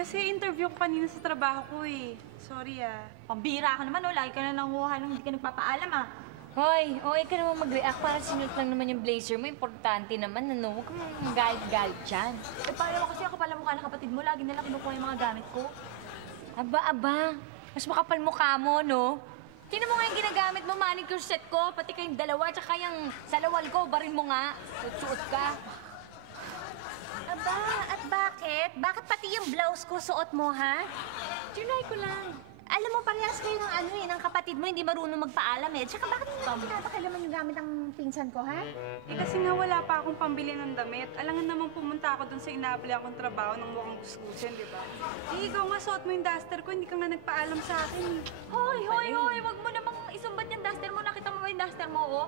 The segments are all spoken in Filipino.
kasi interview ko kanina sa trabaho ko eh. Sorry ah. Pambira ka naman, oh. Lagi ka na nanguha nang hindi ka nagpapaalam, ah. Hoy, okay ka naman mag-react para sinult lang naman yung blazer mo. Importante naman, ano? Huwag kang magalit-galit dyan. Eh, paano kasi ako pala mukha ng kapatid mo? Lagi nila kinukuha yung mga gamit ko. Aba. Mas makapal mukha mo, no? Tingnan mo nga yung ginagamit mo, manicure set ko. Pati kayong dalawa, tsaka yung salawal ko. Barin mo nga. Suot ka. Aba, at bakit? Bakit pati yung blouse ko suot mo, ha? Tunay ko lang. Alam mo, parehas kayo ng kapatid mo, hindi marunong magpaalam eh. Tsaka bakit hindi mo pinapakilaman yung gamit ng pinsan ko, ha? Eh kasi nga wala pa akong pambili ng damit. Alangan naman pumunta ako dun sa ina-apply akong trabaho ng mukhang gusgusin, di ba? Eh, ikaw nga suot mo yung duster ko, hindi ka nga nagpaalam sa akin. Hoy! Wag mo namang isumbat yung duster mo. Nakita mo ba yung duster mo, oh?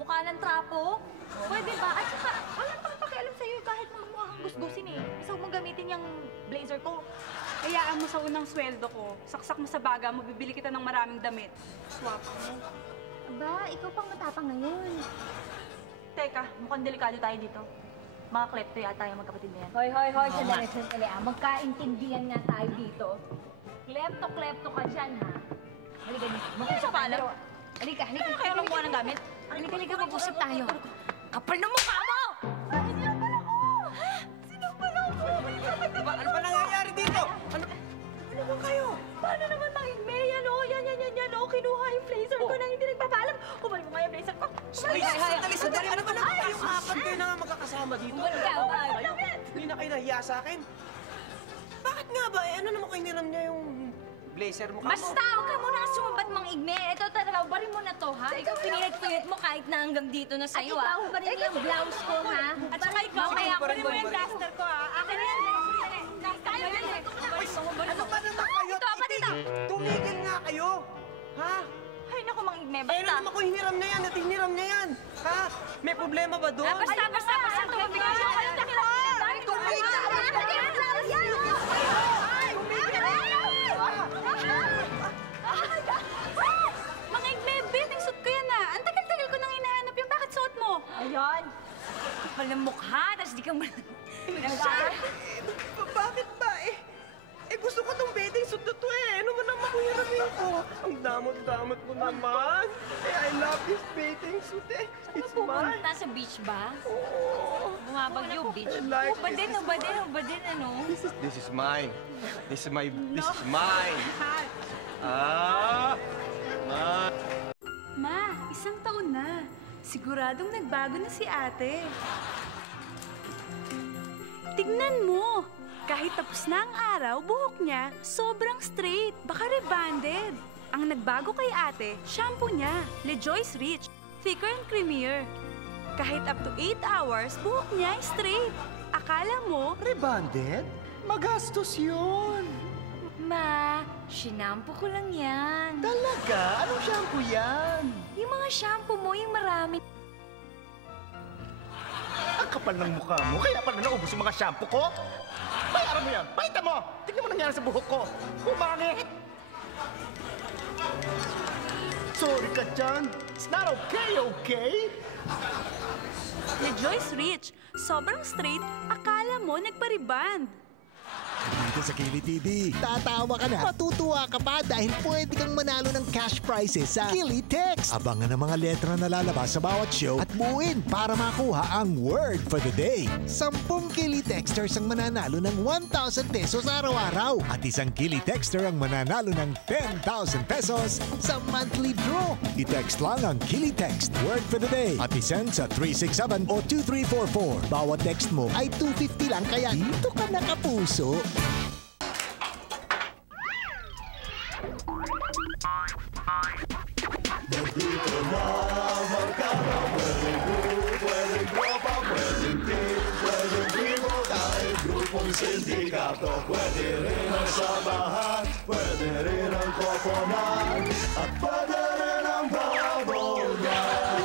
Mukha ng trapo. Pwede ba? At saka, wala pang pakialam sa'yo kahit na mukha kang gusgusin eh. Gusto mo gamitin yung blazer ko. Hayaan mo sa unang sweldo ko. Saksak mo sa baga mo, bibili kita ng maraming damit. Swap mo. Aba, ikaw pang matapang ngayon. Teka, mukhang delikado tayo dito. Mga klepto yata yung magkapatid na yan. Hoy, sandali. Magkaintindihan nga tayo dito. Klepto ka dyan, ha? Halika dito. Mag-usap pa alam. Halika. Ano kayo lang buwan ng gamit? Halika, mag-usap tayo. Kapal ng mukha mo! Ano ba nangyayari dito? Ano ba kayo? Paano naman magigme? Yan, oh. Yan, oh. Kinuha yung blazer ko na hindi nagpapaalam. Kumain mo nga yung blazer ko. Sandali. Ano ba naman kayong apat kayo na nga magkakasama dito? Hindi na kayo nahiya sa akin? Bakit nga ba? Ano naman kayo niram niya yung blazer mo? Basta, huwag ka muna sumambat mang igme. Ito talaga, barin mo na to, ha? Ikaw pinilit mo kahit na hanggang dito na sa'yo, ha? Ikaw ba rin yung blouse ko, ha? At saka ikaw, kaya kunin mo yung duster ko, ha? Akin na yan. Ano ba naman kayo? Tumigil nga kayo! Ha? Ay, naku, Mang Igme, Ayun na naman ko hiniram na yan at hiniram niya yan! Ha? May problema ba doon? Basta, tumabig ka siya. Tumigil! Mga Igme, bathing suit ko yan ah. Ang tagal-tagal ko nang hinahanap yung bakit suot mo? Ayan. Kapal ng mukha, tapos di ka Bakit ba eh? Eh gusto ko tong bathing suit na to eh. Ano ba naman kung hiramin ko? Ang damot-damot mo naman. Eh, I love this bathing suit eh. It's mine. pupunta sa beach ba? Oo. Bumabagyo, beach. I like Ba din, ano? This is mine. This is mine. Ah! Ma, isang taon na. Siguradong nagbago na si ate. Tignan mo! Kahit tapos na ang araw, buhok niya sobrang straight, baka rebonded. Ang nagbago kay ate, shampoo niya, LeJoyce Rich, thicker and creamier. Kahit up to 8 hours, buhok niya ay straight. Akala mo, Rebonded? Magastos yun. Ma, sinampo ko lang yan. Talaga? Anong shampoo yan? Yung mga shampoo mo, yung marami. Ang kapal ng mukha mo, kaya pala naubos yung mga shampoo ko? Bayaran mo yan! Pakita mo! Tignan mo nangyari sa buhok ko! Umangit! Sorry ka dyan! It's not okay? LeJoyce Rich, sobrang straight, akala mo nagpa-rebond. Dito sa Kili TV, tatawa ka na, matutuwa ka pa dahil pwede kang manalo ng cash prizes sa Kili Text. Abangan ang mga letra na lalabas sa bawat show at buuin para makuha ang word for the day. 10 Kili Texters ang mananalo ng 1,000 pesos araw-araw at isang Kili Texter ang mananalo ng 10,000 pesos sa monthly draw. I-text lang ang Kili Text word for the day at isend sa 367 o 2344. Bawat text mo ay 250 lang kaya dito ka nakapuso. Sindikato, pwede rin ang sabahan, pwede rin ang koponan, at pwede rin ang babogan.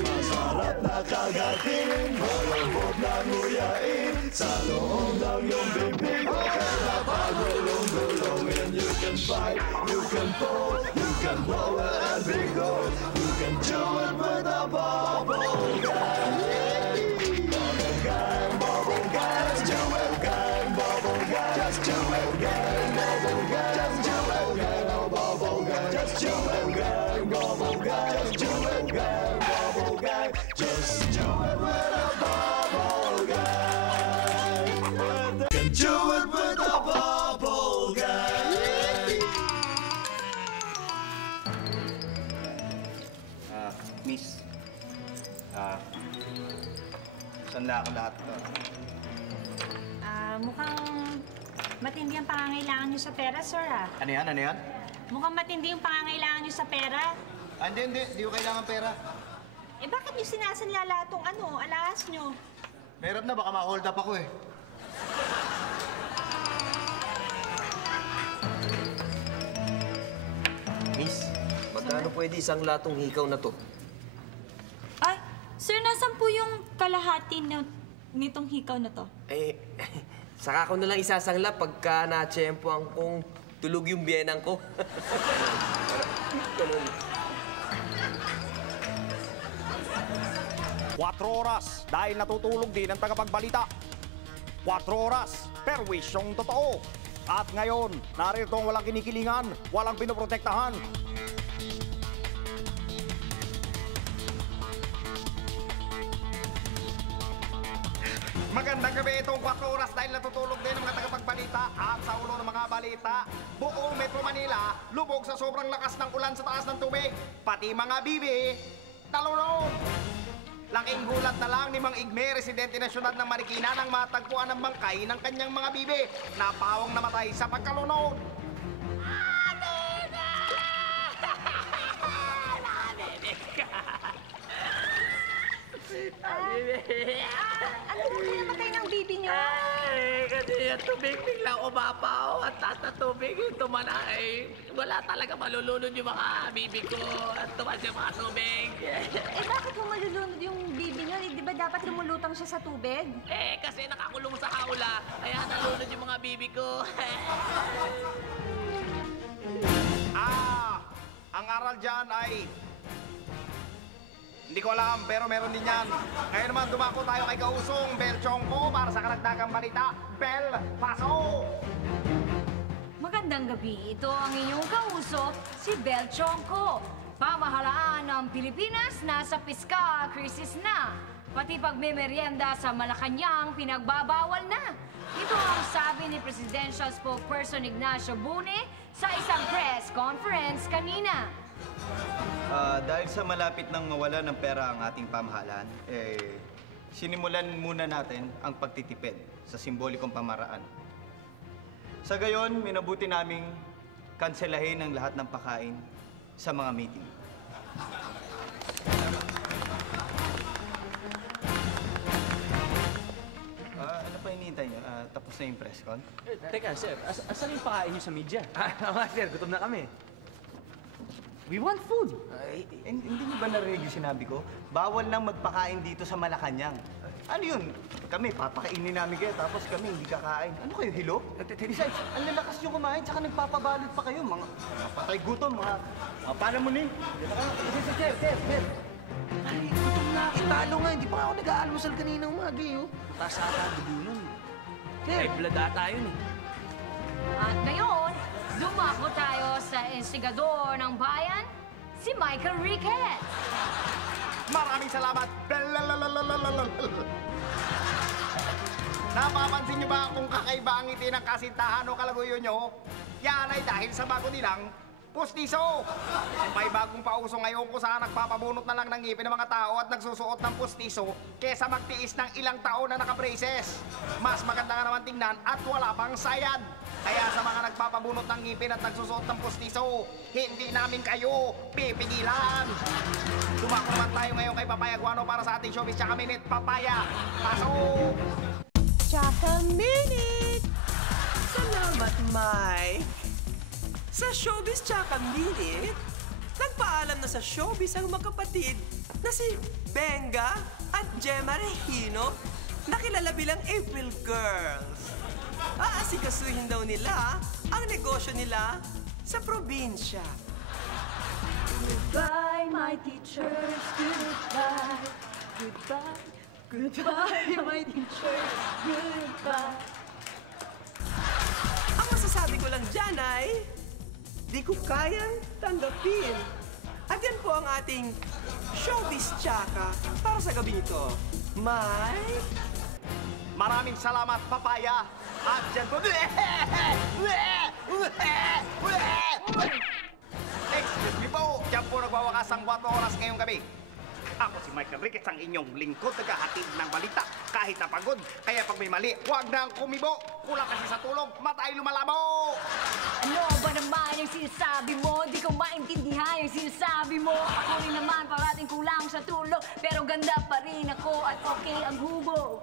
Masarap na kagatin, malambot na nguyain, sa loob ng iyong bibig, okay na pagulong-gulongin. You can fight, you can pull, you can blow it and be good, you can do it with a bubble gang. Bubble gang, bubble gang, let's do it gang, bubble gang. Bubble Gang, Bubble Gang, Bubble Gang. Just do it with a Bubble Gang. Can do it with a Bubble Gang. Miss. Sanla ako lahat to. Mukhang matindi ang pangangailangan niyo sa pera, sir, Ano yan? Ano yan? Mukhang matindi yung pangangailangan niyo sa pera. Hindi. Di ko kailangan pera. Eh, bakit niyo sinasanla lahat tong alahas niyo? Meron na, baka ma-hold up ako eh. Miss, magkano pwede isang latong hikaw na to? Ay, sir, nasan po yung kalahati nitong hikaw na to? Eh, saka ko na lang isasangla pagka na-tsempoan kong tulog yung biyenang ko. Ganun. 4 oras dahil natutulog din ang tagapagbalita. 4 oras, perwisyong totoo. At ngayon, narito ang walang kinikilingan, walang pinoprotektahan. Magandang gabi itong 4 oras dahil natutulog din ang mga tagapagbalita at sa ulo ng mga balita. Buong Metro Manila, lubog sa sobrang lakas ng ulan sa taas ng tubig. Pati mga bibi, talunod. Laking gulat na lang ni Mang Igme, residente na syudad ng Marikina, nang matagpuan ng bangkay ng kanyang mga bibi na pawang namatay sa pagkalunod. Ano po kayo namatay ng bibi niyo? Ay, kasi yung tubig biglang umapaw at taas na tubig yung tumanay. Wala talaga malulunod yung mga bibi ko at tumas yung mga tubig. Eh, bakit mo malulunod yung bibi niyo? Di ba dapat lumulutang siya sa tubig? Eh, kasi nakakulong sa kaula, kaya nalunod yung mga bibi ko. Ang aral dyan ay... Hindi ko alam, pero meron din yan. Ngayon naman, dumako tayo kay Kausong Bel Chongko para sa karagdagang balita. Bel, paso! Magandang gabi. Ito ang inyong kausap, si Bel Chongko. Pamahalaan ng Pilipinas nasa piskal crisis na. Pati pagmemeryenda sa Malacanang pinagbabawal na. Ito ang sabi ni Presidential Spokesperson Ignacio Bune sa isang press conference kanina. Dahil sa malapit nang mawala ng pera ang ating pamahalaan, sinimulan muna natin ang pagtitipid sa simbolikong pamaraan. Sa gayon, minabuti naming kanselahin ang lahat ng pakain sa mga meeting. Ano pa hinihintay niyo? Tapos na yung press con? Teka, sir, asan yung pakain niyo sa media? Sir, gutom na kami. We want food. Hindi niyo ba narinig yung sinabi ko? Bawal nang magpakain dito sa Malacanang. Ano yun? Kami, papakainin namin kayo, tapos kami hindi kakain. Ano kayo, hilo? Besides, ang lalakas nyo kumain, tsaka nagpapabalot pa kayo. Mga patay gutom, mga paano mo ni? Sir. Ay, gutom na ako. Talo nga, hindi pa ako nag-aalmusal kaninang umaga, oh. Taas ata ang dugo nun. Sir, blood ata yun, eh. At ngayon, dumako tayo sa instigador ng bayan, si Michael Riquez. Maraming salamat! Napapansin niyo ba kung kakaiba ang ngiti ng kasintahan o kalaguyo niyo? Yan ay dahil sa bago nilang pustiso! May bagong pauso ngayon kung saan nagpapabunot na lang ng ngipin ng mga tao at nagsusuot ng pustiso kesa magtiis ng ilang taon na naka-braces. Mas maganda nga naman tingnan at wala pang sayad. Kaya sa mga nagpapabunot ng ngipin at nagsusuot ng pustiso, hindi namin kayo pipigilan. Dumako naman tayo ngayon kay Papaya Guano para sa ating showbiz Tsaka Minute. Papaya, pasok! Tsaka Minute! Salamat, Mike! Sa Showbiz Tsaka Minute, nagpaalam na sa showbiz ang magkapatid na si Benga at Gemma Regino na kilala bilang April Girls. Aasikasuhin daw nila ang negosyo nila sa probinsya. Goodbye, my teachers. Goodbye. Goodbye. Goodbye, my teachers. Goodbye. Ang masasabi ko lang dyan ay, di ko kayang tanggapin ang ating showbiz tsaka para sa gabi ito. Mike? Maraming salamat, Papaya. At dyan po... Excuse me po, dyan po nagwawakas ang 4 oras ngayong gabi. Ako si Michael Ricketts, ang inyong lingkod, naghahatid ng balita. Kahit napagod, kaya pag may mali, huwag nang kumibo. Kulang kasi sa tulog, matay lumalabo. Ano ba naman yung sinasabi mo? Di ko maintindihan yung sinasabi mo. Ako rin naman parating kulang sa tulog. Pero ganda pa rin ako at okay ang hubo.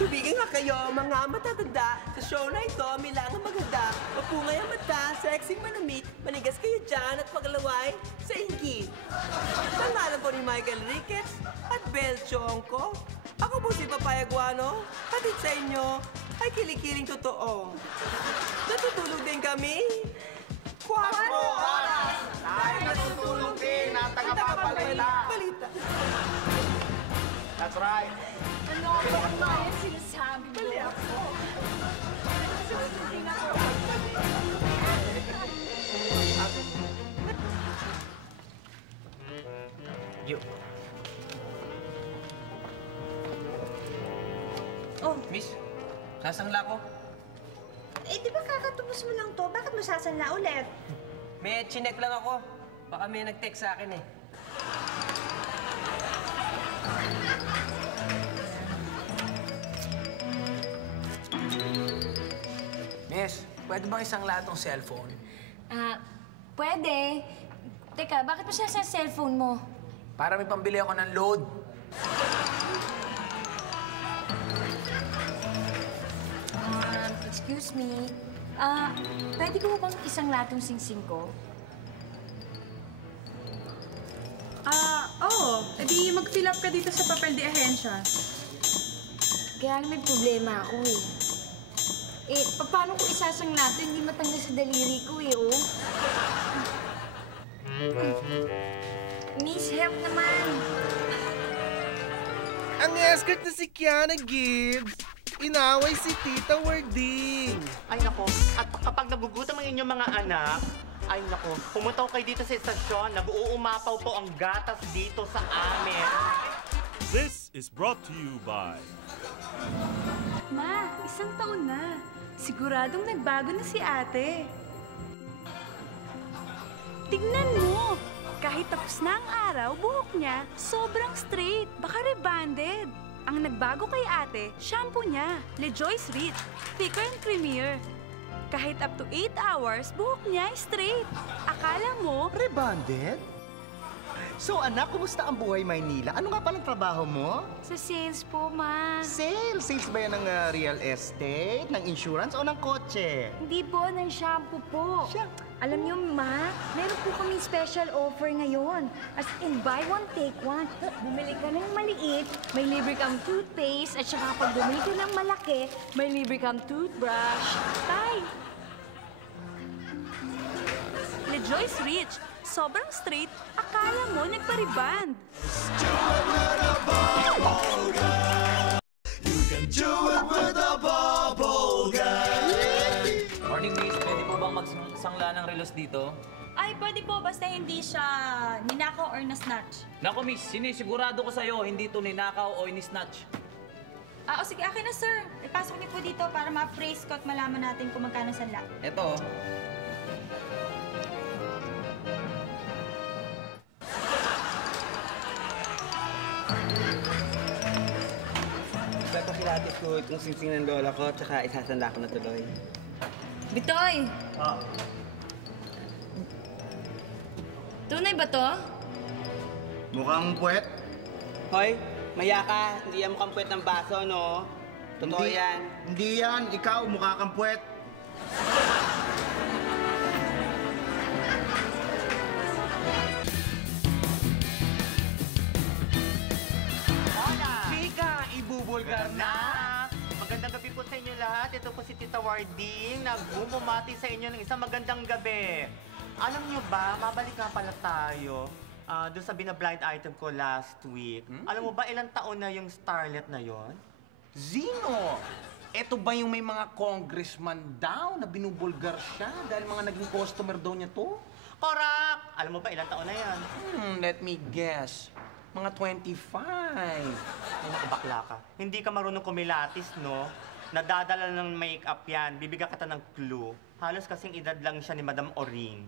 Tubigin nga kayo, mga matatanda. Sa show na ito, milangang maganda. Mapungay ang mata, sexy manamit. Manigas kayo dyan at paglaway sa inggit. Pangalan po ni Michael Ricketts at Bel Chonko. Ako po si Papaya Guano. Hatid sa inyo ay kilikiling totoo. Natutulog din kami. 4 oras! Ay, natutulog din at tagapabalita. Balita. That's right. Ano ba naman yung sinasabi mo? Oh, Miss, sasangla ko. Eh, di ba kakatapos mo lang to? Bakit mo sasanla ulit? May chinek lang ako. Baka may nag-text sa akin eh. Miss, pwede bang isang lahat ng cellphone? Pwede. Teka, bakit mo siya sa cellphone mo? Para may pambili ako ng load. Excuse me. Pwede ko bang isang latong singsing ko? Oo. Edi mag-fill up ka dito sa papel de ahensya. Kaya may problema ako eh. Paano ko isasang lato? Hindi matanggal sa daliri ko eh, oh. Miss, help naman. Ang escort na si Kiana Gibbs, inaway si Tita Warding. Ay nako, at kapag nagugutom ang inyong mga anak, ay nako, pumunta ko kayo dito sa estasyon, nag-uumapaw po ang gatas dito sa amin. This is brought to you by... Ma, 1 taon na. Siguradong nagbago na si ate. Tignan mo! Kahit tapos na ang araw, buhok niya sobrang straight, baka rebonded. Ang nagbago kay ate, shampoo niya, LeJoyce Rich, thicker and creamier. Kahit up to 8 hours, buhok niya ay straight. Akala mo... Rebonded? So anak, kumusta ang buhay Maynila? Ano nga palang trabaho mo? Sa sales po, ma. Sales? Sales ba yan ng real estate, ng insurance o ng kotse? Hindi po, ng shampoo po. Alam niyo, ma, meron po kami special offer ngayon. As in, buy one, take one. Bumili ka ng maliit, may libre kang toothpaste, at saka pag bumili ka ng malaki, may libre kang toothbrush. Tay! LeJoyce Rich, sobrang straight, akala mo nagpa-rebond. You can do it with a bubble gum. Morning, Miss. Pwede po bang magsangla ng relos dito? Ay, pwede po, basta hindi siya ninakaw or na-snatch. Naku, Miss, sinisigurado ko sa'yo, hindi ito ninakaw o ini-snatch. O sige, akin na, sir. Ipasok niyo po dito para ma-phrase ko at malaman natin kung magkano sanla. Ito. Ito sila ate ko itong singsing ng lola ko, tsaka isasanla ko na tuloy. Bitoy! Tunay ba to? Mukhang puwet. Hoy, maya ka. Hindi yan mukhang puwet ng baso, no? Totoo yan. Hindi yan. Ikaw, mukha kang puwet. Chika, ibubulgar na! Magandang gabi po sa inyo lahat. Ito po si Tita Warding, nagbumumati sa inyo ng isang magandang gabi. Alam niyo ba, mabalik nga pala tayo doon sa bina-blind item ko last week. Alam mo ba, ilang taon na yung starlet na yon? Zino! Eto ba yung may mga congressman daw na binubulgar siya dahil mga naging customer daw niya to? Korak! Alam mo ba ilang taon na yan? Let me guess. Mga 25. Ay, naku, bakla ka. Hindi ka marunong kumilatis, no? Nadadala ng make-up yan. Bibigyan kita ng clue. Halos kasing edad lang siya ni Madam Oring.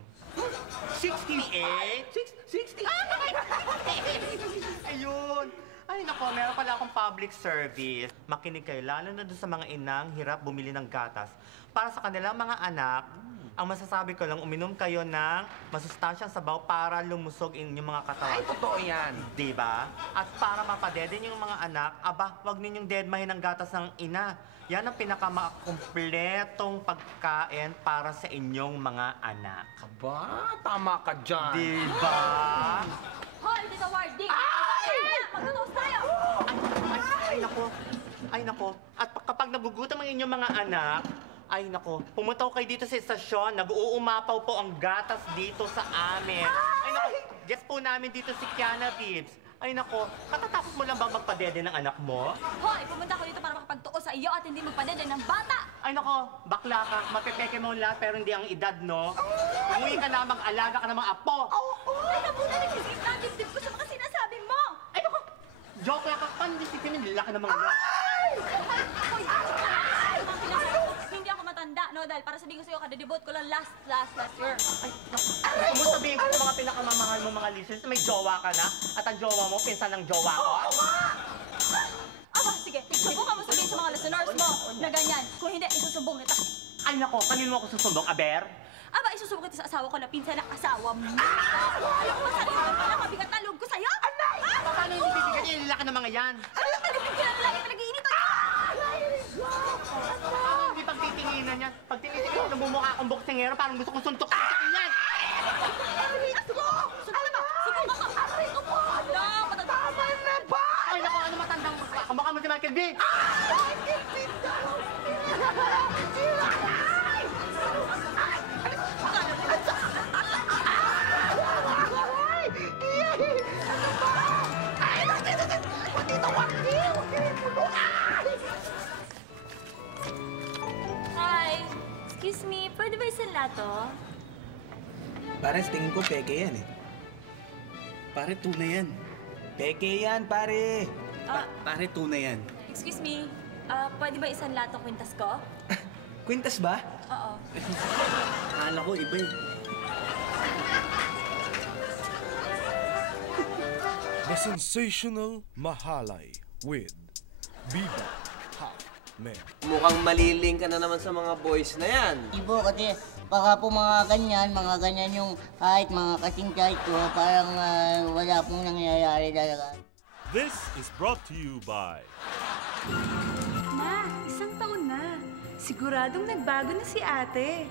68? 60? Ayun! Ay, nako, meron pala akong public service. Makinig kayo, lalo na doon sa mga inang hirap bumili ng gatas. Para sa kanilang mga anak, ang masasabi ko lang, uminom kayo ng masustansyang sabaw para lumusog inyong mga katawan. Ay, totoo yan. Diba? At para mapadede yung mga anak, aba, wag ninyong dedmahin ang gatas ng ina. Yan ang pinakamakumpletong pagkain para sa inyong mga anak. Aba, tama ka dyan. Diba? Hoy, Tita Warding! Magtutos tayo! Ay, nako. Ay, nako. At kapag nagugutom ang inyong mga anak, ay, nako, pumunta ko kayo dito sa estasyon. Nag-uumapaw po ang gatas dito sa amin. Ay, nako, guest po namin dito si Kiana Tibbs. Ay, nako, katatapos mo lang ba magpadede ng anak mo? Hoy, pumunta ko dito para makapagtuos sa iyo at hindi magpadede ng bata! Ay, nako, bakla ka. Mapepeke mo lahat pero hindi ang edad, no? Umuwi ka na, mag-alaga ka ng mga apo. Ay, nabunan na yung dibdib ko sa mga sinasabi mo! Ay, nako, joke lang ka. Pandisitin, nilaki ng mga yan. Hoy, hindi ako matanda, no? Dahil para sabihin ko sa'yo, kadedebut ko lang last year. Ay, naku. Kung mo sabihin ko sa mga pinakamamahal mo mga listeners, may jowa ka na? At ang jowa mo, pinsan ng jowa ko? Aba, sige, subukan mo sabihin sa mga listeners mo na ganyan. Kung hindi, isusumbong kita. Ay, nako, kanino mo ako susumbong, Aber? Aba, isusumbong kita sa asawa ko na pinsan ng asawa mo. Alam mo, sa ito pala mabigat na loob ko sa'yo? Anay! Paano hindi bibigyan niya yung laki ng mga yan? Ano yung paligid ka na lalaki pinag-iinit? Hindi pagtitinginan yan. Pag tinitingin ko, namumukha akong boksingero, parang gusto kong suntok-suntokin yan. Alam ba? Subukan ka! Aray ko po! Ala, matataman na ba? Ay, naku, ano matandang kamukha mo si Michael B? Michael B daw! Hi! Excuse me, pwede ba isang lato? Pare, tingin ko peke yan eh. Pare, tuna yan. Peke yan, pare. Pare, tuna yan. Excuse me, pwede ba isang lato kwintas ko? Kwintas ba? Oo. Akala ko iba eh. The sensational Mahalay with Biba Hotman. Mukhang maliling ka na naman sa mga boys na yan. Ibo, kasi baka po mga ganyan yung kahit mga kasing kahit ko, parang wala pong nangyayari talaga. This is brought to you by... Ma, isang taon na. Siguradong nagbago na si ate.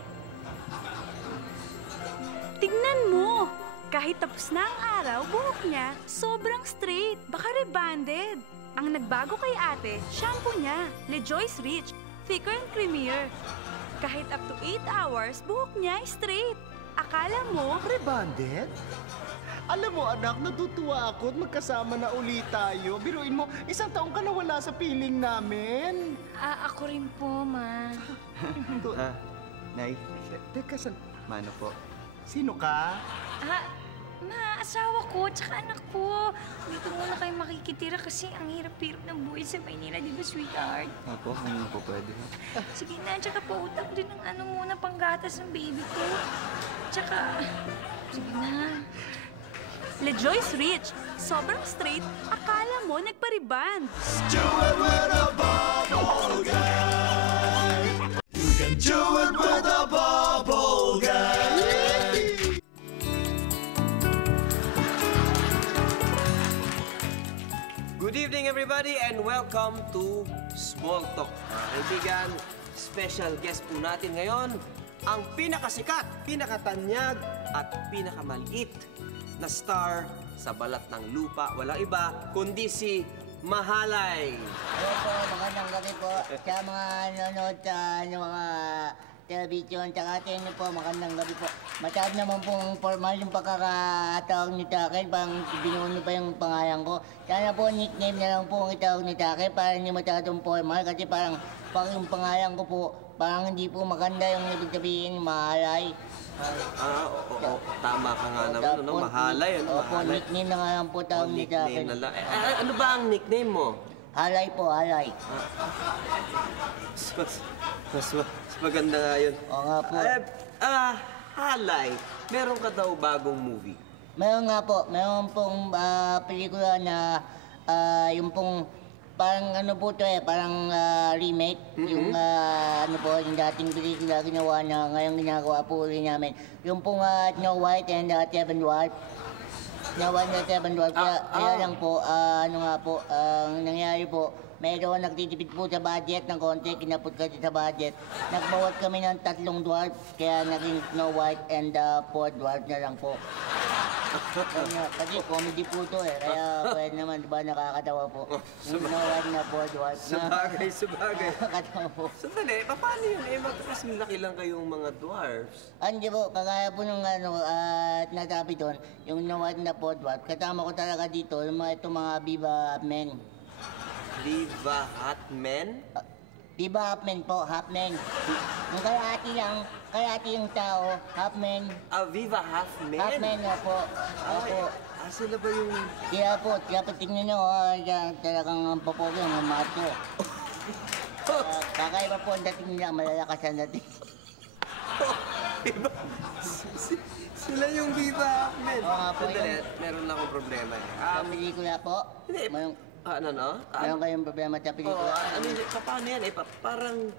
Tignan mo! Kahit tapos na ang araw, buhok niya sobrang straight, baka rebonded. Ang nagbago kay ate, shampoo niya, LeJoy's Rich, thicker and creamier. Kahit up to 8 hours, buhok niya straight. Akala mo, Rebonded? Alam mo anak, natutuwa ako at magkasama na ulit tayo. Biruin mo, isang taong ka na wala sa piling namin. Ako rin po, ma. Nay, teka san... Mano po? Sino ka? Ma, asawa ko, tsaka anak ko. Dito muna kayo makikitira kasi ang hirap-hirap ng buhay sa Maynila, di ba, sweetheart? Opo, ngayon po pwede. Sige na, tsaka pautang din ng muna panggatas ng baby ko. Tsaka, sige na. LeJoy's Rich, sobrang straight, akala mo nagpariband. Do it with a bubble gang. You can do it with a bubble gang. Good evening everybody and welcome to Small Talk. Mga kaibigan, special guest po natin ngayon, ang pinakasikat, pinakatanyag at pinakamaliit na star sa balat ng lupa. Walang iba kundi si Mahalay. Hello po, magandang gabi po sa mga nanonood sa mga television, tsaka sa inyo po, magandang gabi po. Masyado naman pong formal yung pagkakatawag niyo sa akin, parang binuo niyo pa yung pangalan ko. Sana po nickname na lang po ang itawag niyo sa akin, para hindi masyadong formal, kasi parang pag yung pangalan ko po, parang hindi po maganda yung ibig sabihin, mahalay. Oo, tama ka nga naman, ano, mahalay, ano, Opo, mahalay. nickname na nga lang po tawag niyo sa akin. Nickname na lang. Ano ba ang nickname mo? Halay po, halay. Mas maganda nga yun. Oo nga po. Halay, meron ka daw bagong movie. Meron nga po, meron pong pelikula na yung pong parang ano po to parang remake. Yung ano po, yung dating pelikula ginawa na ngayon ginagawa po ulit namin. Yung pong Snow White and Seven Dwarfs. Snow White and Seven Dwarfs. Kaya lang po, ano nga po, ang nangyari po, medyo nagtitipid po sa budget ng konti, kinapot kasi sa budget. Nagbawat kami ng 3 dwarf, kaya naging Snow White and 4 dwarf na lang po. Kasi comedy po to kaya pwede naman, diba, nakakatawa po. Yung Snow White na 4 dwarf na. Sabagay. Nakakatawa po. Sandali, paano yun? Mas laki lang kayong mga dwarfs. Hindi po, kagaya po nung nasabi doon, yung Snow White na 4 dwarf, kasama ko talaga dito, yung itong mga Viva Men. Viva Hotmen? Viva Hotmen po, Hotmen. Yung kalahati yung tao, Hotmen. Viva Hotmen? Hotmen na po. Opo. Sila ba yung... Kaya po tingnan nyo, talagang ang papogi, ang macho. Kakaiba po ang dating nila, malalakas ang dating. Sila yung Viva Hotmen. Oo nga po Sandali, yun. meron lang akong problema Sa pelikula po? Hindi. Meron kayong problema sa pelikula? Paano yan? Parang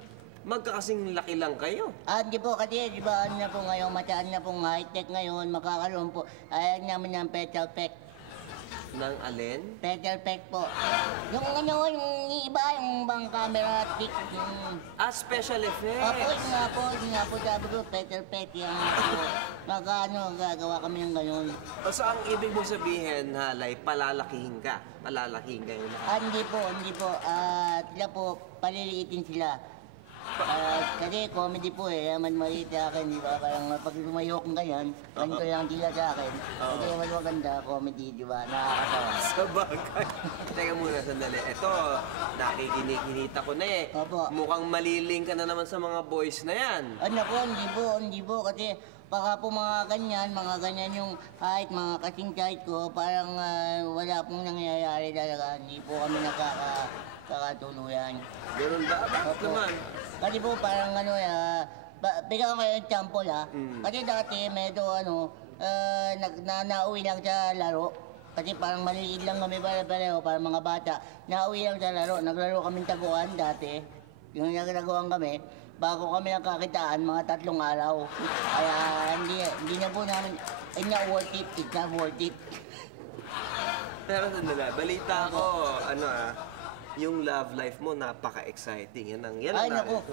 magkakasing laki lang kayo. Hindi po, kasi di ba ano na po ngayon, mataan na pong high-tech ngayon, makakaroon po, ayaw namin ng petal pack. Nang alin? Petal pack po. Yung ano, yung iba, yung bang camera trick. Special effects. Opo, yun nga po, sabi ko, petal pack, yung gagawa kami ng gano'n. So ang ibig mo sabihin, Halay, palalakihin ka. Palalakihin kayo na. Hindi po. Sila po, paliliitin sila. Kasi comedy po man maliit sa akin, di ba? Parang pag lumayo kong ganyan, ganito lang sila sa akin. Kasi mas maganda, comedy, di ba? Nakakatawa. Sabagay. Teka muna, sandali. Ito, nakikinig-hinita ko na Opo. Mukhang maliling ka na naman sa mga boys na yan. Hindi po. Kasi baka po mga ganyan yung height, mga kasing height ko, parang wala pong nangyayari talaga. Hindi po kami nakakatuluyan. Ganun ba? Bakit naman? Kasi po parang bigyan ko kayo ng sample Kasi dati medyo nauwi lang sa laro. Kasi parang maliit lang kami pareho, parang mga bata. Nauwi lang sa laro. Naglaro kami taguan dati. Yung naglaraguan kami, bago kami nagkakitaan, mga 3 araw. Kaya hindi na po namin, it's not worth it. Pero sandali, balita ko, yung love life mo, napaka-exciting. Yan Ay, naku.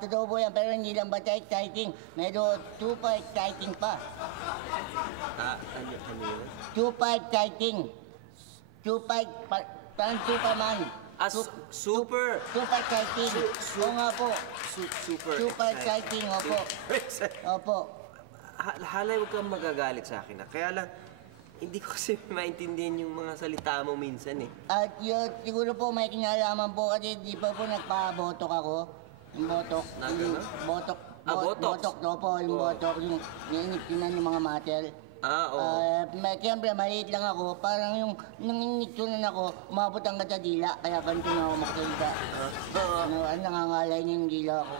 Totoo po yan, pero hindi lang basta exciting. Medyo super exciting pa. Ano yun? Super exciting. Parang Superman. Super exciting. Oo nga po. Super exciting, opo. Opo. Halay, huwag kang magagalit sa akin. Kaya lang, hindi ko kasi maintindihan yung mga salita mo minsan At yun, siguro po may kinalaman po kasi di ba po nagpa-botok ako? Yung botok. Botok. Botok. Opo, yung botok. Yung iniiniktinan yung mga muscle. Siyempre, maliit lang ako. Parang yung nangingiktsunan ako, umabot ang dila. Kaya ganito na ako maksalita. Nangangalay niya yung dila ako.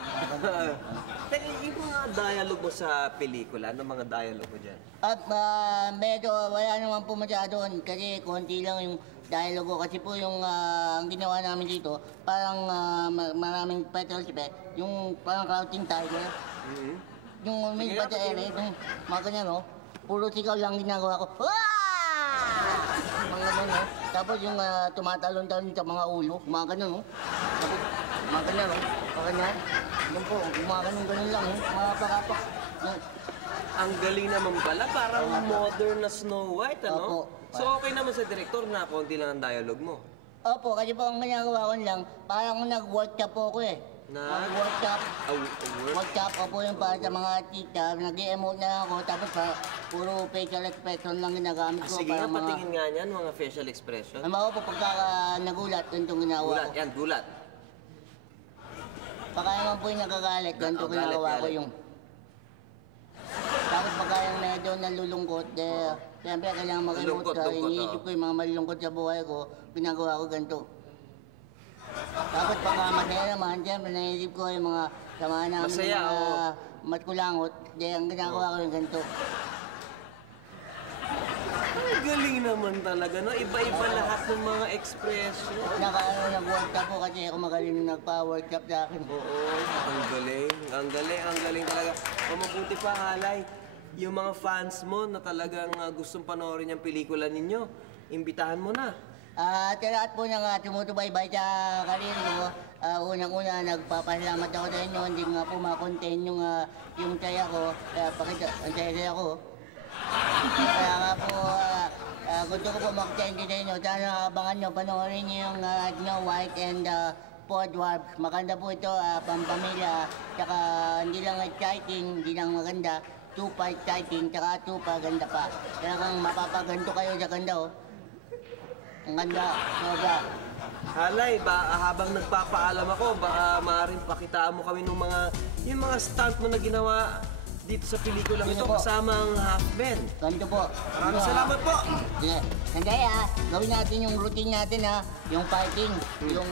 Teka, yung mga dialogue mo sa pelikula, ano mga dialogue mo dyan? Medyo wala naman po masyado kasi konti lang yung dialogue ko. Kasi po yung ang ginawa namin dito, parang maraming petal effect. Yung parang Crouching Tiger. Yung may pati yung mga ganyan, puro sigaw lang ginagawa ko. Mga ganyan, Tapos yung tumatalon-talon sa mga ulo, mga ganyan, Tapos, mga ganyan, Mga ganyan. Yan po, mga ganyan lang, Mga pakapak. Ang galing naman pala, parang modern na Snow White, Opo. So okay naman sa direktor na konti lang ang dialogue mo. Opo, kasi po ang ginagawa ko lang, parang nag-workshop po ako Workshop. Workshop ko po yung para sa mga tita. Nag-i-emote na ako. Tapos puro facial expression lang ginagamit ko. Sige nga, patingin nga niyan, mga facial expression. Ang mga po pagka nagulat, ganitong ginagawa ko. Gulat, yan, gulat. Baka naman po yung nagagalit, ganito ginagawa ko yung... Tapos pagka yung medyo nalulungkot, siyempre kailangan mag-emote ka. Iniisip ko yung mga malulungkot sa buhay ko, pinagawa ko ganito. Tapos pagka masaya naman, siyempre naisip ko yung mga sama namin Masaya, ng mga matkulangot, ang ginagawa ko yung ganito. Ay, galing naman talaga, no? Iba-iba lahat ng mga expression. Nag-workshop po kasi ako magaling nagpa-workshop sa akin. Oo, ang galing talaga. Mabuti pa, Halay. Yung mga fans mo na talagang gustong panoorin yung pelikula ninyo, imbitahan mo na. Sa lahat po ng tumutubaybay sa karir ko, unang-una nagpapasalamat ako sa inyo. Hindi nga po makontain yung saya ko. Kaya ang saya ko. Kaya nga po, gusto ko po mag-thank you sa inyo. Sana abangan nyo, panoorin nyo yung Snow White and Four Dwarfs. Maganda po ito, pampamilya. Tsaka hindi lang exciting, hindi lang maganda. Super exciting, tsaka super ganda pa. Kaya kung mapapaganto kayo sa ganda, oh. Ang ganda, sobra. Halay, habang nagpapaalam ako, baka maaaring pakitaan mo kami ng yung mga stunt mo na ginawa dito sa pelikulang ito, kasama ang Half-Men. Ganito po. Maraming salamat po. Sige. Sandali gawin natin yung routine natin yung fighting, yung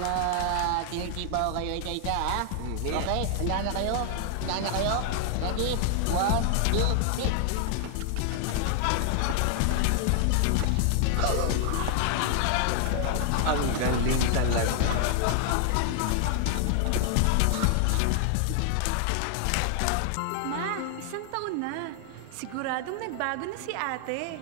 tinitipa ko kayo isa-isa Okay, handa na kayo? Ready? 1, 2, 3. Ang galing talaga. Ma, 1 taon na. Siguradong nagbago na si ate.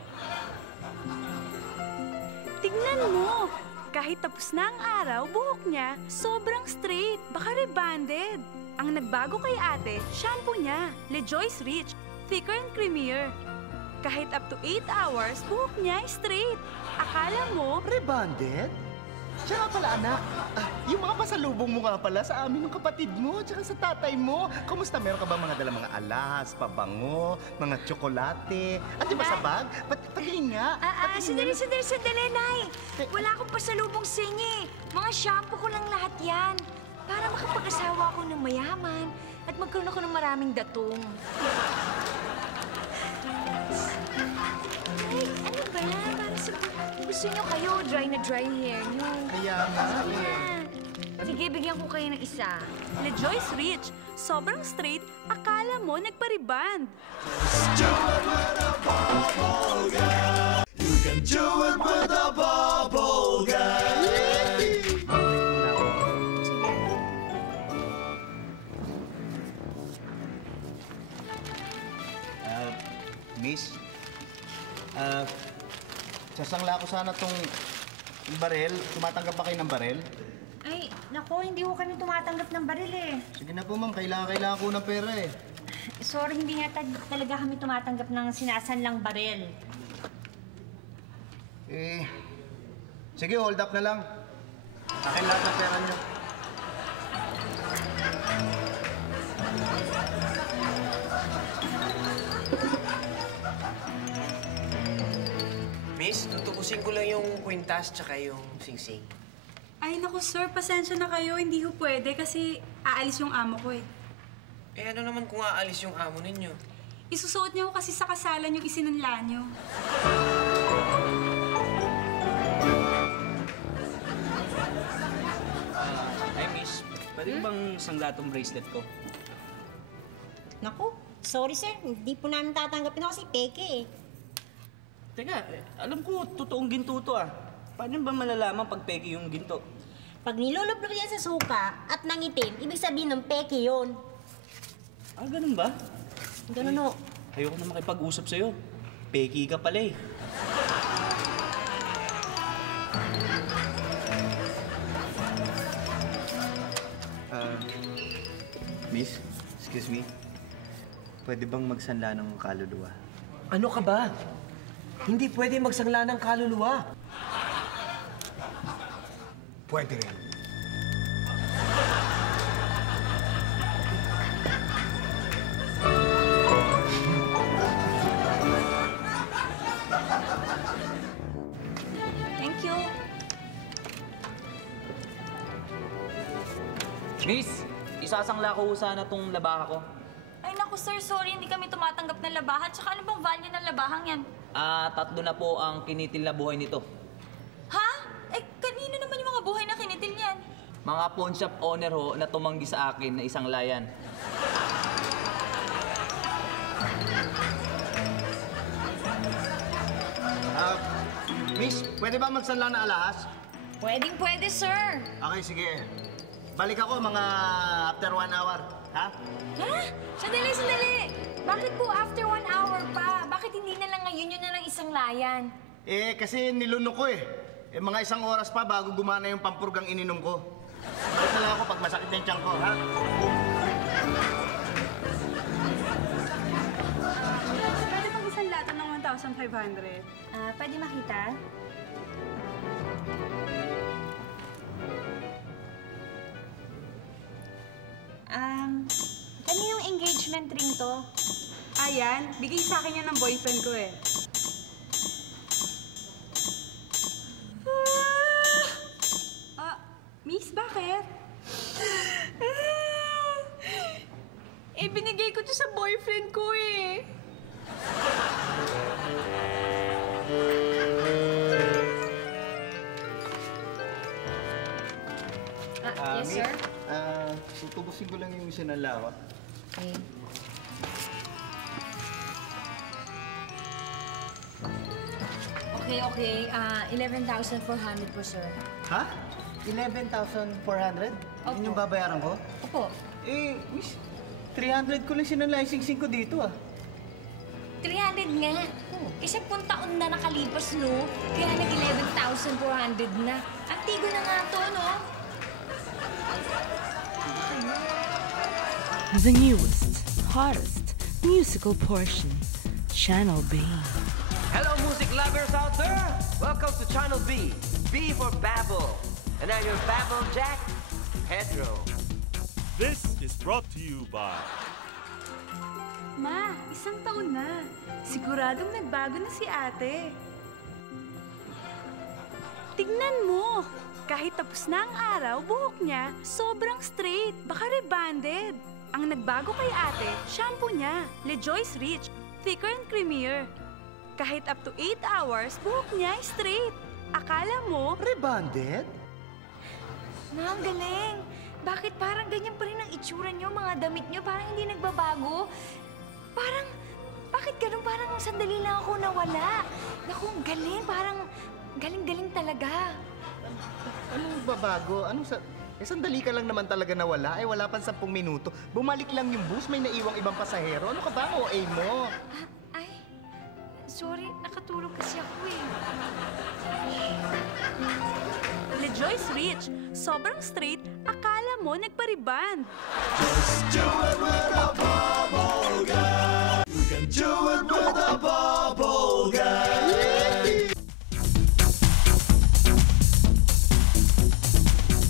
Tignan mo! Kahit tapos na ang araw, buhok niya sobrang straight, baka rebonded. Ang nagbago kay ate, shampoo niya, LeJoyce Rich, thicker and creamier. Kahit up to 8 hours, buhok niya ay straight. Akala mo... Rebonded? Siya nga pala, anak. Yung mga pasalubong mo nga pala sa amin ng kapatid mo, tsaka sa tatay mo. Kamusta? Meron ka ba mga dalang mga alahas, pabango, mga tsokolate? At di ba sa bag? Patingin nga. Sandali, Nay. Wala akong pasalubong sa inyo. Mga shampoo ko lang lahat yan. Para makapag-asawa ako ng mayaman at magkaroon ako ng maraming datong. Ay, ano ba? Para sa... Gusto nyo kayo, dry na dry hair nyo. Kaya nga. Sige, bigyan ko kayo ng isa. LeJoyce Rich, sobrang straight, akala mo nagpa-rebond. Do it with a bubble gum. You can do it with a bubble gum. Miss, sasangla ko sana tong barel. Tumatanggap ba kayo ng barel? Ay, nako, hindi ko kami tumatanggap ng baril eh. Sige na po, ma'am. Kailangan ko ng pera eh. Sorry, hindi nga talaga kami tumatanggap ng sinasanlang baril. Sige, hold up na lang. Akin lahat ng pera niyo. Miss, tutukusin ko lang yung kwintas tsaka yung singsing. Ay, naku sir, pasensya na kayo. Hindi ho pwede kasi aalis yung amo ko eh. Eh ano naman kung aalis yung amo ninyo? Isusuot niyo kasi sa kasalan yung isinunla niyo. Hi, miss. Pwede bang sangla tong bracelet ko? Naku, sorry sir, hindi po namin tatanggapin ako kasi peke eh. Teka, alam ko, totoong ginto to ah. Paano ba malalaman pag peke yung ginto? Pag nilulublob yan sa suka at nangitim, ibig sabihin ng peke yun. Ah, ganun ba? Ganun o. Ayoko na makipag-usap sa'yo. Peki ka pala eh. Miss, excuse me. Pwede bang magsanla ng kaluluwa? Ano ka ba? Hindi pwede magsangla ng kaluluwa. Pwede rin. Miss, isasangla ko sana tong labaha ko. Ay naku sir, sorry, hindi kami tumatanggap ng labahan. Tsaka ano bang value ng labahang yan? 3 na po ang kinitil na buhay nito. Ha? Eh, kanino naman yung mga buhay na kinitil niyan? Mga pawn shop owner ho na tumanggi sa akin na isang layan. Miss, pwede ba magsanla na alahas? Pwede, sir. Okay, sige. Balik ako mga after 1 hour. Ha? Ha? Sandali! Bakit po after 1 hour pa? Bakit hindi na lang ngayon yun na lang isang layan? Kasi nilunok ko eh. Mga 1 oras pa bago gumana yung pampurgang ininom ko. Balik na lang ako pag masakit na yung tiyan ko, ha? Pwede pang isang lata ng 1,500. Pwede makita? Kaninong engagement ring to? Ayan, bigay sa akin yan ng boyfriend ko eh. Miss, bakit? Binigay ko to sa boyfriend ko eh. Yes, sir? Tutubusin ko lang yung isa ng lawak. Okay. Okay. 11,400 po, sir. Ha? 11,400? Yun yung babayaran ko? Opo. Miss, 300 ko lang sinala yung sing-sing ko dito, 300 nga. Isang taon na nakalipas, no? Kaya nag-11,400 na. Antigo na nga to, no? The newest, hottest musical portion, Channel B. Hello, music lovers out there! Welcome to Channel B. B for Babble. And I'm your Babble Jack, Pedro. This is brought to you by... Ma, 1 taon na. Siguradong nagbago na si ate. Tignan mo! Kahit tapos na ang araw, buhok niya sobrang straight, baka rebonded. Ang nagbago kay ate, shampoo niya, LeJoy's Rich, thicker and creamier. Kahit up to 8 hours, buhok niya straight. Akala mo... Rebonded? Ma, ang galing. Bakit parang ganyan pa rin ang itsura niyo, mga damit niyo? Parang hindi nagbabago. Parang, bakit ganun? Parang sandali lang ako nawala. Naku, ang galing. Parang galing-galing talaga. Anong babago? Sandali ka lang naman talaga nawala. Wala pang 10 minuto. Bumalik lang yung bus, may naiwang ibang pasahero. Ano ka ba? OA mo. Sorry, nakatulog kasi ako eh. LeJoy's Rich, sobrang straight, akala mo nagpa-rebond. Just do it with a bubble guy. You can do it with a bubble guy.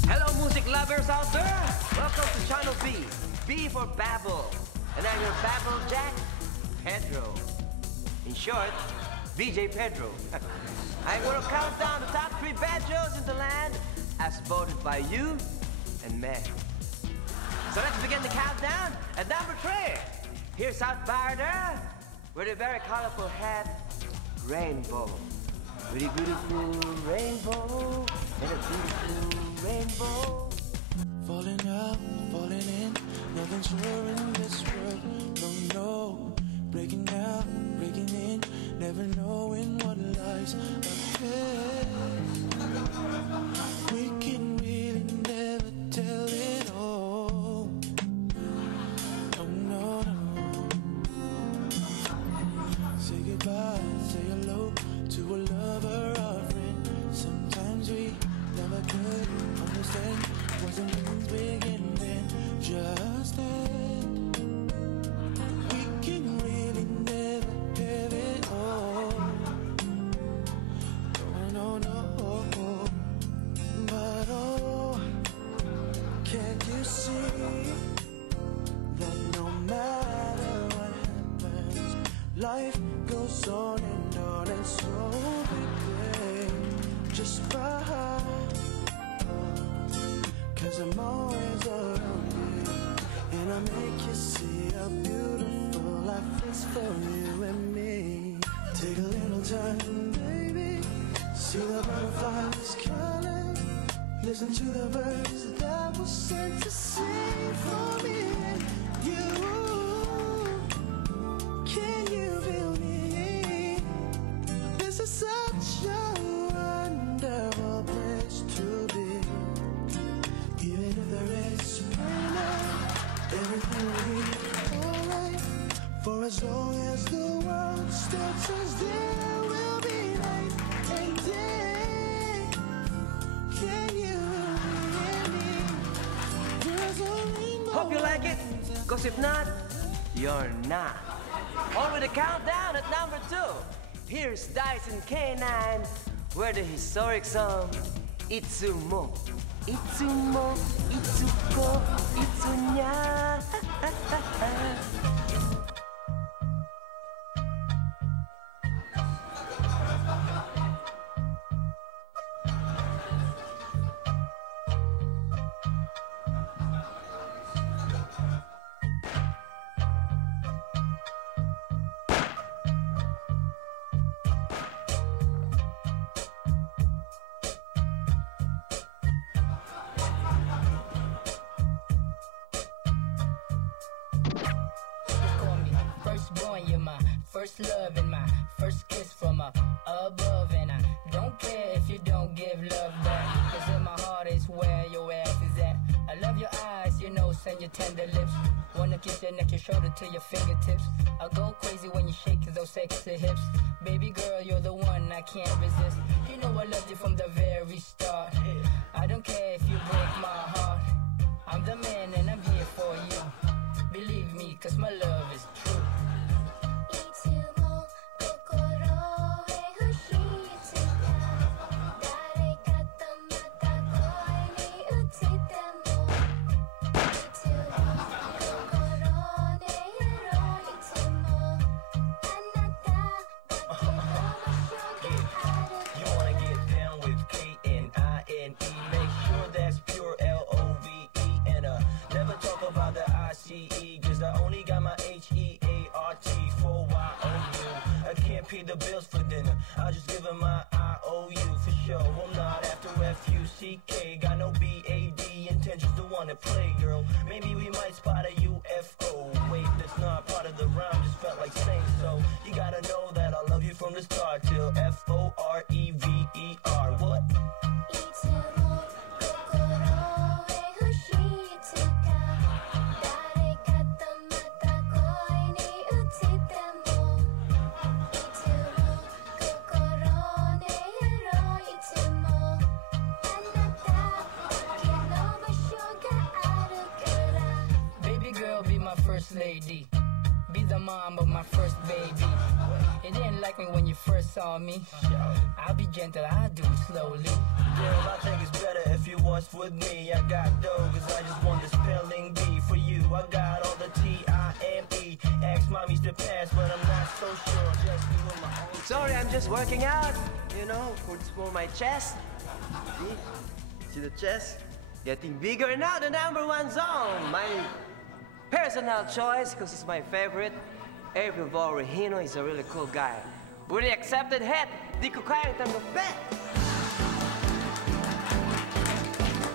Hello, music lovers out there! Welcome to Channel B. B for Babble. And I'm your Babble Jack, Pedro. In short, BJ Pedro. I'm gonna count down the top 3 bad jokes in the land as voted by you and me. So let's begin the countdown at number 3. Here's South Barder with a very colorful hat, Rainbow. With a beautiful rainbow and a beautiful rainbow. Falling out, falling in, nothing sure in this world. Don't know, breaking out, breaking in, never knowing what lies ahead. We can really never tell it all. Oh no, no. Say goodbye, say hello to a lover or friend. Sometimes we never could understand what it means begin then, just then. We can really never have it all. See the butterflies calling. Listen to the birds that were sent to sing for me and you. Can you feel me? This is such a wonderful place to be. Even if there is rain, everything will be alright. For as long as the world still turns, there will be night and day. Can you hear me? There's only no. Hope you like it, cause if not, you're not. On with the countdown at number 2. Here's Dyson K9 where the historic song Itsumo, Itsumo, Itsuko, Itsunya. You're my first love and my first kiss from up above. And I don't care if you don't give love back, cause in my heart is where your ass is at. I love your eyes, your nose and your tender lips. Wanna kiss your neck, your shoulder to your fingertips. I go crazy when you shake those sexy hips. Baby girl, you're the one I can't resist. You know I loved you from the very start. I don't care if you break my heart. I'm the man and I'm here for you. Believe me, cause my love is true. Pay the bills for dinner, I'll just give her my IOU for sure. I'm not after FUCK, got no BAD intentions to wanna play, girl. Maybe we might spot a UFO. Wait, that's not part of the rhyme, just felt like saying so. You gotta know that I love you from the start till FOREVER. What? First lady, be the mom of my first baby. You didn't like me when you first saw me. I'll be gentle, I'll do it slowly. Girl, I think it's better if you was with me. I got dough, cause I just want the spelling bee for you. I got all the TIME. Ask mommies to pass, but I'm not so sure. Just doing my own. Sorry, I'm just working out. You know, for my chest. See the chest? Getting bigger now, the #1 song. My personal choice, because he's my favorite. April Regino is a really cool guy. With the accepted head, di ko kayang tanggapin.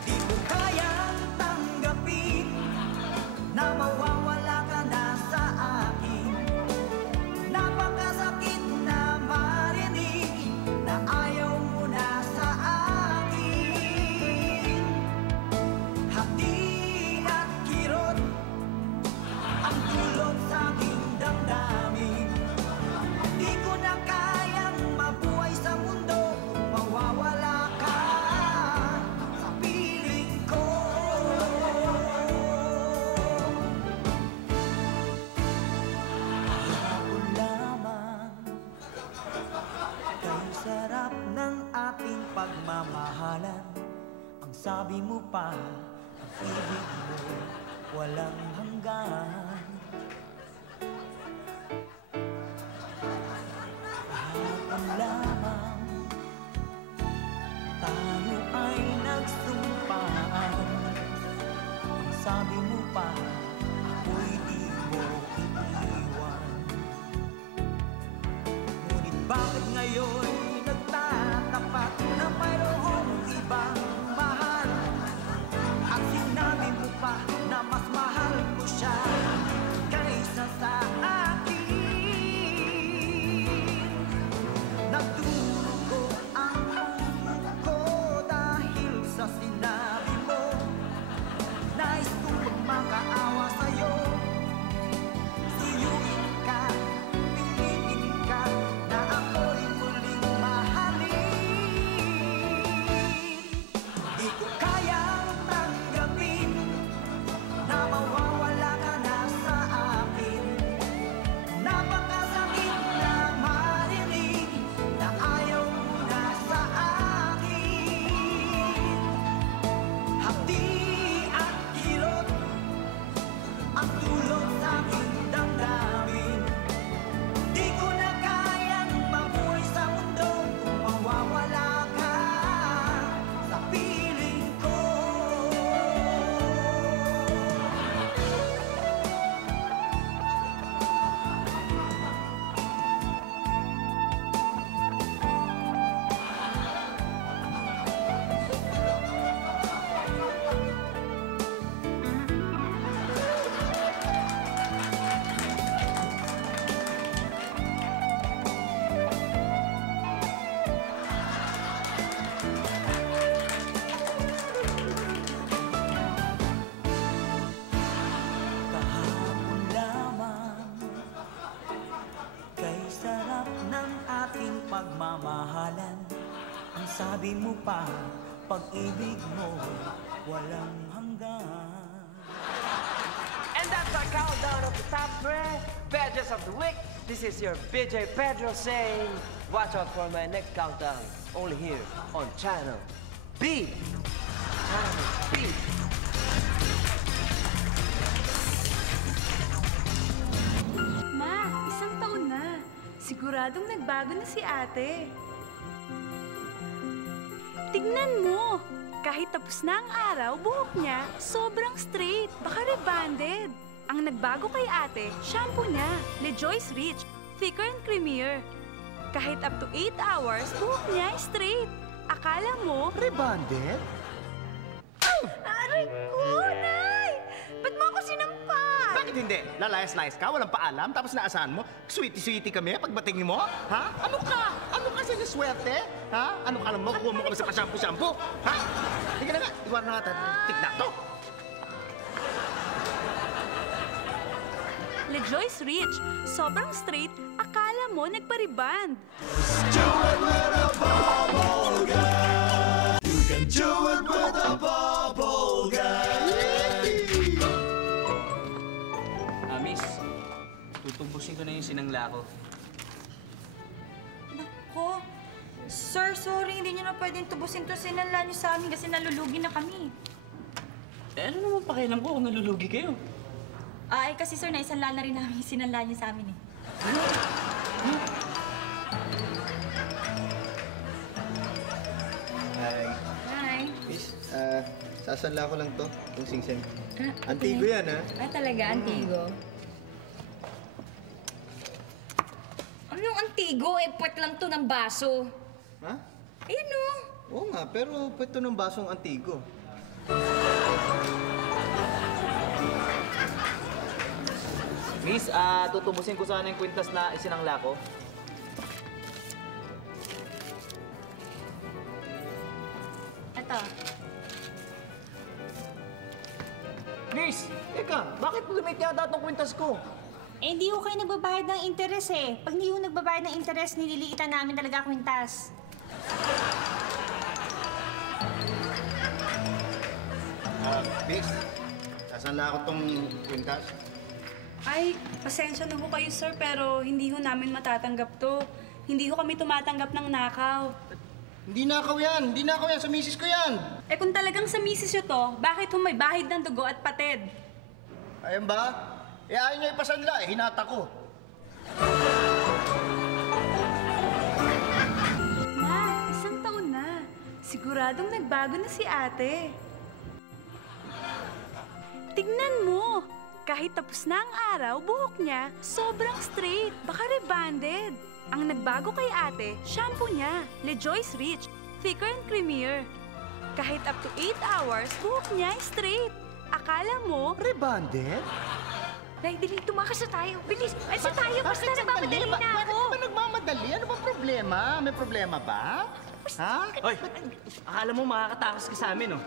Di ko kayang tanggapin na mawawala ka na sa akin. Napakasakit na marinig na ayaw mo na sa akin. Hati at kirot ang dulot sa aking damdamin. Di ko na kayang mabuhay sa mundo kung mawawala ka sa piling ko. Hapon lamang kay sarap ng ating pagmamahalan. Ang sabi mo pa, ang ibig mo walang hanggan. Hapon lamang tayo ay nagsumpaan. Ang sabi mo pa, ako'y di mo iiwan. Ngunit bakit ngayon nagtatapat Kahapon lamang kay sarap ng ating pagmamahalan. Ang sabi mo pa, pag-ibig mo walang hanggan. And that's our countdown of the top 3 badges of the week. This is your BJ Pedro saying, watch out for my next countdown. Only here on Channel B. Channel B. Ma, isang taon na. Siguradong nagbago na si ate. Tignan mo! Kahit tapos na ang araw, buhok niya sobrang straight, baka rebonded. Ang nagbago kay ate, shampoo niya, LeJoy's Rich, thicker and creamier. Kahit up to 8 hours, buhok niya straight. Akala mo... Rebonded? Aray ko, Nay! Ba't mo ako sinampal? Bakit hindi? Lalayas-layas ka, walang paalam, tapos naasahan mo? Sweetie-sweetie kami pagbatingin mo? Ha? Ano ka? Ano ka siniswerte? Ha? Ano ka lang mo? Kuha mo kami sa pa-shampoo-shampoo? Ha? Hindi ka na nga. Iwan na nga natin. Tignan to. LeJoy's Rich, sobrang straight, akala mo nagpariband. Do it with a bubble gum. You can do it with a bubble gum. Miss, tutubusin ko na yung sinangla ko. Nako. Sir, sorry. Hindi nyo na pwedeng tubusin to. Sinanla nyo sa amin kasi nalulugi na kami. Eh, ano naman pakialam ko kung nalulugi kayo? Ay, kasi sir, naisanla na rin namin yung sinanla nyo sa amin eh. Hi. Hi. Miss, sasanla ko lang to, yung singsing. Okay. Antigo yan, ha? Ah, talaga? Antigo? Ano yung Antigo? Eh, puwet lang to ng baso. Ha? Ayun o. Oo nga, pero pwede ng basong Antigo. Miss, tutubusin ko sana yung kwintas na isinangla ko. Ito. Miss, teka, bakit limit yata itong kwintas ko? Eh, hindi ko kayo nagbabayad ng interes eh. Pag hindi ko nagbabayad ng interes, nililiitan namin talaga kwintas. Miss, sasanla ko tong kwintas. Ay, pasensya na ho kayo, sir, pero hindi ho namin matatanggap to. Hindi ho kami tumatanggap ng nakaw. Hindi nakaw yan! Hindi nakaw yan! Sa misis ko yan! Eh kung talagang sa misis nyo to, bakit ho may bahid ng dugo at patid? Ayan ba? Eh ayaw niya ipasanla eh. Hinata ko. Ma, isang taon na. Siguradong nagbago na si ate. Tignan mo! Kahit tapos na ang araw, buhok niya sobrang straight, baka rebonded. Ang nagbago kay ate, shampoo niya, LeJoy's Rich, thicker and creamier. Kahit up to 8 hours, buhok niya straight. Akala mo... Rebonded? Nay, dali, tumakas na tayo. Bilis, alisa tayo. Basta nagmamadali na ako. Bakit ba nagmamadali? Ano ba problema? May problema ba? Ha? Hoy, akala mo makakatakas ka sa amin, oh.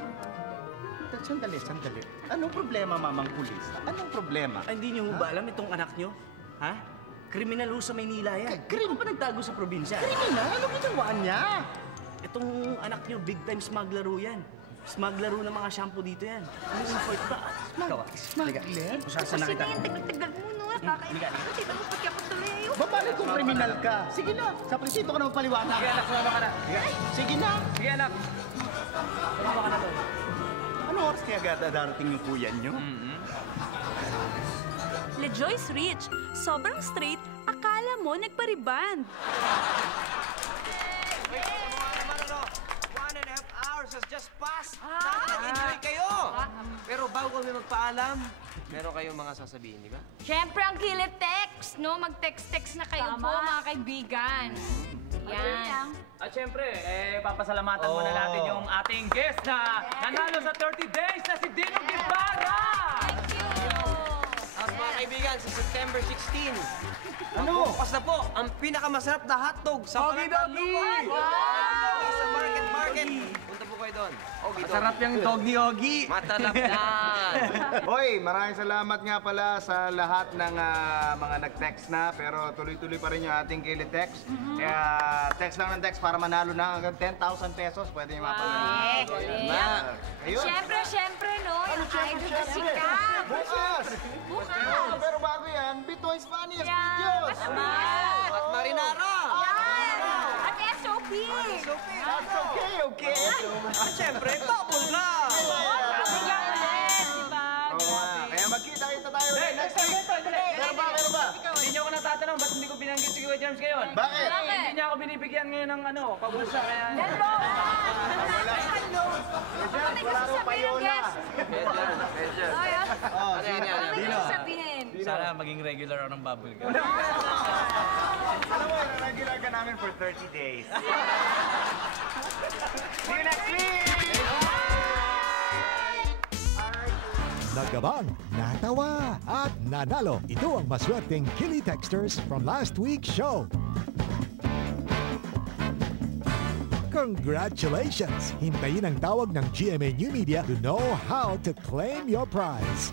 Sandali, sandali. Anong problema, mamang pulis? Anong problema? Ay, hindi niyo ba alam itong anak niyo? Ha? Kriminal ho sa Maynila yan. Hindi pa nagtago sa probinsya. Kriminal? Ano ginawa niya? Itong anak niyo, big time smuggler ho yan. Smuggler ho ng mga shampoo dito yan. Ano import ba? Ikaw, Smuggler? Usasan na kita. Tagal-tagal mo, no? Nakakailangan. Dito mo pati ako tuloy. Babalik kung kriminal ka. Sige na, sa presinto ka na magpaliwanag. Sige anak, sumama ka na. Sige na. Sige anak. Sumama ka na to. Ano oras kaya agad darating yung kuya niyo? LeJoy's Rich, sobrang straight, akala mo nagpariband. 1.5 hours has just passed. Sana nag-enjoy kayo. Pero bago kami magpaalam, meron kayong mga sasabihin, di ba? Siyempre, ang kilid text, no? Mag-text-text na kayo po, mga kaibigan. Yan. At syempre, papasalamatan muna natin yung ating guest na nanalo sa 30 days na si Dino Guevara! At mga kaibigan, sa September 16, bukas na po ang pinakamasarap na hotdog sa Market Market. Masarap yung dog ni Yogi. Matalap yan. Hoy, maraming salamat nga pala sa lahat ng mga nag-text na, pero tuloy-tuloy pa rin yung ating Kilitext. Kaya text lang ng text para manalo na hanggang 10,000 pesos. Pwede yung mapala. Ayun. Siyempre, no? Yung idol ko si Cap. Bukas! Bukas! Pero bago yan, Bitoy's Funniest Videos! At Marinara. At SOP! That's okay. At syempre, bubble gum. Kaya magkita-kita tayo ulit next week. Meron ba? Hindi niyo ako natatanong, ba't hindi ko binanggit si Kuya Germs ngayon? Bakit? Hindi niya ako binibigyan ngayon ng pagulsa, kaya... May gusto sabihin, guys. May gusto sabihin. Sana maging regular ako ng bubble gum. Alam mo, regular ka namin for 30 days. See you next week! Nagabang, natawa, at nanalo. Ito ang maswerteng Kilitexters from last week's show. Congratulations! Hintayin ang tawag ng GMA New Media to know how to claim your prize.